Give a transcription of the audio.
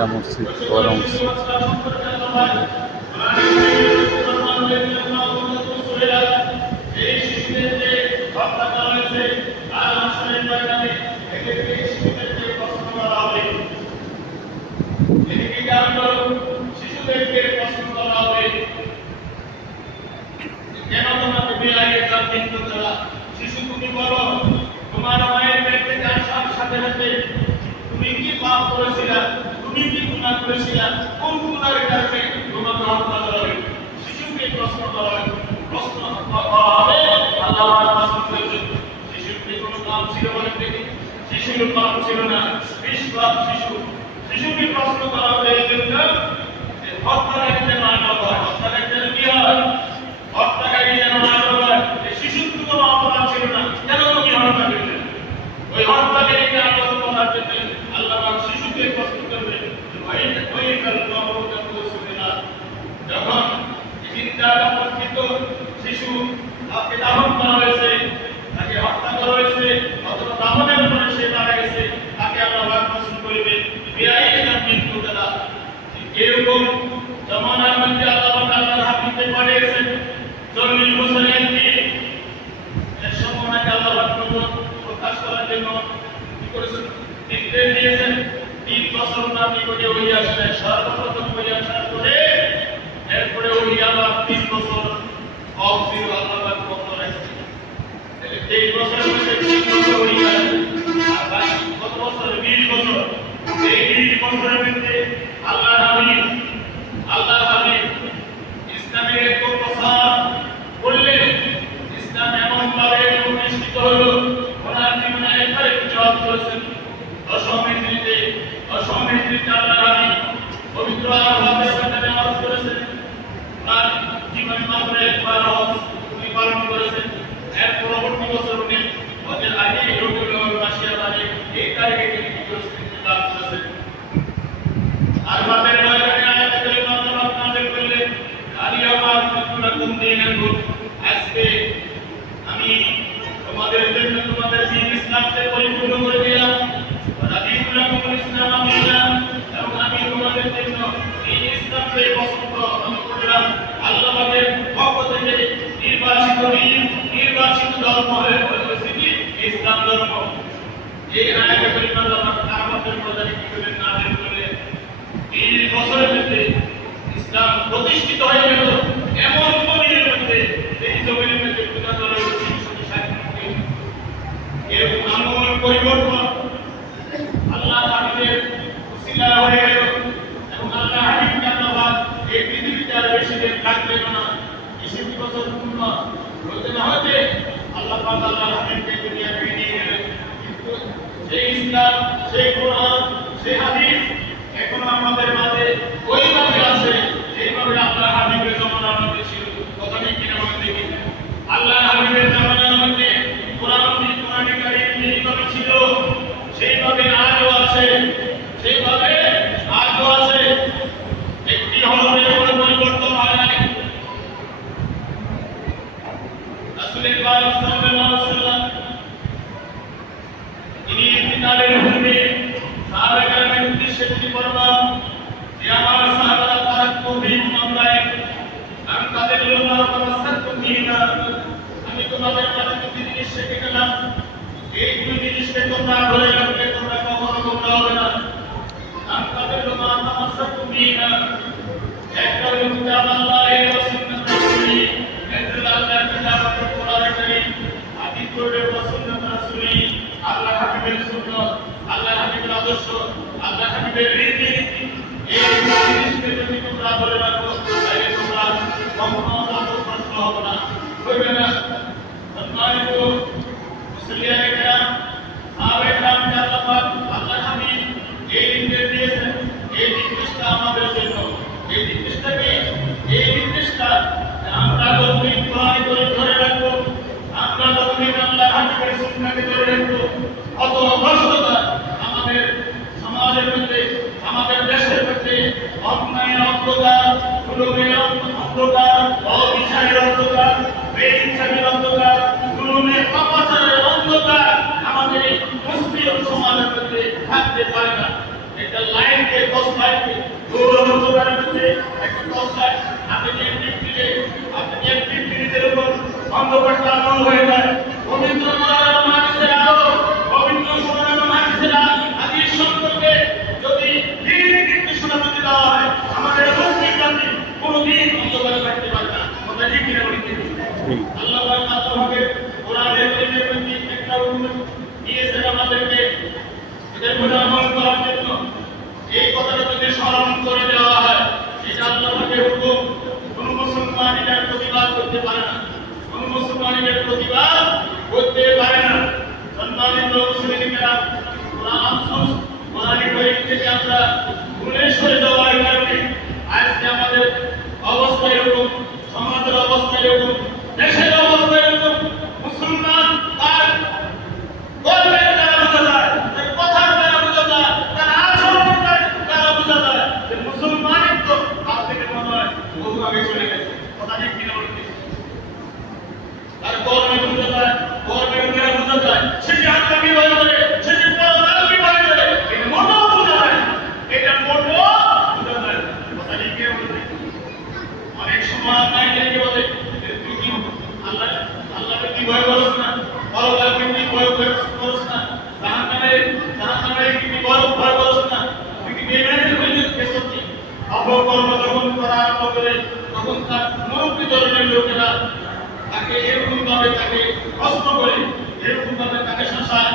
জিন্না মসজিদ, বড় মসজিদ। কেন তোমাকে বিয়ে শিশু তুমি বলো তোমার মায়ের পেট থেকে আসার সাথে সাথে তুমি কি পাপ করেছিলা, তুমি কি গুনাহ করেছিলা, কোন গুনাহের কারণে তোমাকে হত্যা করা হবে? শিশুকে প্রশ্ন করা হবে, প্রশ্ন করা হবে আল্লাহর রাসূলের জন্য। শিশুকে কোনো কাম ছিল বলে দেখি, শিশুর পাপ ছিল না, নিষ্পাপ শিশু। শিশুকে প্রশ্ন করা হবে এই জন্য যে হত্যার একটা মানব হয়, হত্যার একটা কি হয়, হত্যাকারী যেন মানব হয়। শিশুর তো কোনো অপরাধ ছিল না, কেন তুমি হত্যা করলে? ওই হত্যাকারীকে আটক করার জন্য আল্লাহ শিশুকে প্রশ্ন করবে, যখন চিন্তাটা পরিচিত শিশু তাকে দাফন করা হয়েছে, তাকে হত্যা করা হয়েছে, অথবা দাফনের পরে সে মারা গেছে, তাকে আল্লাহ প্রশ্ন করবে এরকম জমানার মধ্যে আল্লাহর হাতে পড়ে গেছে 40 বছরের একটি সম্মানকে আল্লাহ প্রকাশ করার জন্য কি করেছেন? নির্দেশ দিয়েছেন 3 বছর নামি করে ওই আসলে সর্বপ্রথম ওই আসার পরে এরপরে ওই আবার 3 বছর অফির আল্লাহ বন্ধ রাখছে। 23 বছরের মধ্যে 3 বছর ওই আসে, আর বাকি কত বছর? 20 বছর। এই 20 বছরের মধ্যে আল্লাহ হাবিব ইসলামের এক প্রসার করলেন। ইসলাম এমন ভাবে প্রতিষ্ঠিত হলো, ওনার জীবনে একবারে জব করেছেন। দশম হিজরিতে আল্লাহ হাবিব পবিত্র আরফাতের ময়দানে হজ করেছেন। ওনার জীবনে মাত্র একবার হজ উনি পালন করেছেন। এর পরবর্তী বছর উনি হজের আগে রবিউল আউয়াল মাসের আগে এই তারিখে তিনি কি করেছেন? ইন্তেকাল করেছেন। আরফাতের ময়দানে আয়াত কারিমা আল্লাহ নাযিল করলেন, আলিয়ামা আকমালতুকুম দীনাকুম, আজকে আমি তোমাদের জন্য তোমাদের দ্বীন ইসলামকে পরিপূর্ণ করে দিলাম। রাদিতু লাকুমুল ইসলাম দীনান, এবং আমি তোমাদের জন্য দ্বীন ইসলামকে পছন্দ করলাম। আল্লাহ পাকের পক্ষ থেকে নির্বাচিত ধর্ম হয়েছে ইসলাম ধর্ম। এই আয়াত কারিমা আল্লাহ আরফাতের ময়দানে কি করলেন? নাযিল করলেন। 20 বছরের মধ্যে ইসলাম প্রতিষ্ঠিত হয়ে গেল এমন জমিনের মধ্যে, এই জমিনের মধ্যে পূজা করা হচ্ছে 360 এরকম আমল পরিবর্তন আল্লাহ হাবিবের উসিলা হয়ে গেল। এবং আল্লাহ হাবিবকে আল্লাহ এই পৃথিবীতে আর বেশি দিন রাখলেন না। 20 বছর পূর্ণ হতে না হতে আল্লাহ পাক আল্লাহ হাবিবকে দুনিয়া থেকে নিয়ে গেলেন। কিন্তু সেই ইসলাম, সেই কোরআন, সেই হাদিস এখন আমাদের মাঝে ওইভাবে আছে যেভাবে আল্লাহ হাবিবের জামানার মধ্যে ছিল। কথা ঠিক কিনা বলেন দেখি? আল্লাহ হাবিবের জামানার মধ্যে কোরআন কারীম যেভাবে ছিল সেইভাবে আজও আছে, সেইভাবে আজও আছে। একটি হরফের কোনো পরিবর্তন হয় নাই। রাসূল পাক সাল্লাল্লাহু আলাইহি ওয়াসাল্লাম তিনি ইন্তিকালের পূর্বে সাহাবায়ে উদ্দেশ্যে তিনি বললেন যে আমার সাহাবারা তারাক্কু ফীকুম আমরাইন, আমি তাদের লোমা তামাসসাকতু বিহিমা, আমি তোমাদের কাছে দুটি জিনিস শিখে গেলাম, এই দুই জিনিসকে তোমরা ধরে রাখলে তোমরা কখনো গোমরা হবে না। আমি তাদের লোমা তামাসসাকতু বিহিমা, একটা হলো কিতাব আল্লাহি ওয়া সুন্নাত রাসূলি, একটা আল্লাহর কিতাব ও কোরআন কারীম, হাদিস পড়লে ওয়া সুন্নাত রাসূলি, আল্লাহ হাবিবের সুন্নাত, আল্লাহ হাবিবের আদর্শ, আল্লাহ হাবিবের রীতি। এই জিনিসকে যদি তোমরা ধরে রাখো তাহলে তোমরা কখনো পথভ্রষ্ট হবে না, হইবে না। সম্মানিত মুসলিয়ানে কেরাম, সাহাবায়ে কেরামকে আল্লাহ হাবিব এই নির্দেশ দিয়েছেন। এই নির্দেশটা আমাদের জন্য, এই নির্দেশটা আমরা যতদিন কোরআন ধরে রাখবো, আমরা যতদিন আল্লাহ হাবিবের সুন্নাহকে ধরে রাখবো, অত ভ্রষ্টতা আমাদের সমাজের মধ্যে, আমাদের দেশের মধ্যে অন্যায়ের অন্ধকার, জুলুমের অন্ধকার, অবিচারের অন্ধকার, বেইনসাফির অন্ধকার, জুলুমের পাপাচারের অন্ধকার আমাদের এই মুসলিম সমাজের মধ্যে থাকতে পারে না। একটা লাইনকে 10 লাইনকে দৌড়ানোর মধ্যে একটা 10 লাইন আপনি যে দিলে আপনি যে পৃথিবীর উপর অন্ধকারটা আলো হয়ে যায় পবিত্র কোরআন মানসের আলো পবিত্র কোরআন মানসের আদি সম্পর্কে যদি দিন নির্দেশনা যদি দেওয়া হয় আমাদের মুসলিম জাতি কোনোদিন অন্ধকারে থাকতে পারবে না কথা ঠিক কিনা বলি আল্লাহ পাক আমাদের কোরআনের মধ্যে একটা অনুমতি দিয়েছেন আমাদেরকে এদের মধ্যে আমল করার জন্য এই কথাটা যদি স্মরণ করে দেওয়া হয় এটা আল্লাহ পাকের হুকুম কোন মুসলমান এটার প্রতিবাদ করতে পারে না কোন মুসলমান এটার প্রতিবাদ করতে পারে না সম্মানিত মুসলিমেরা কোরআন কোরআন করিম থেকে আমরা ভুলে সরে যাওয়ার কারণে আজকে আমাদের অবস্থা এরকম সমাজের অবস্থা এরকম দেশের অবস্থা এরকম মুসলমান তার গর্বের দ্বারা বোঝা যায় তার কথার দ্বারা বোঝা যায় তার আচরণের দ্বারা বোঝা যায় যে মুসলমানের তো তার থেকে মনে হয় বহু আগে চলে গেছে কথা ঠিক কিনা বলতে তার গর্বে বোঝা যায় গর্বের দ্বারা বোঝা যায় সে যে আত্মাকে ভয় করে সে যে পরকালকে ভয় করে এটা মোটেও বোঝা যায় এটা মোটেও বোঝা যায় কথা ঠিক কিনা বলতে অনেক সময় নাইকে বলে আল্লাহ আল্লাহকে কি ভয় করছ না পরকালকে কি ভয় করছ না জাহান্নামে কি ভয় করছ না তুই কি বেঈমানের হয়ে গেছিস কি অপকর্ম যখন করা আরম্ভ করে তখন তার মুরব্বী ধরনের লোকেরা তাকে এরকম ভাবে তাকে প্রশ্ন করে এরকম ভাবে তাকে শাসায়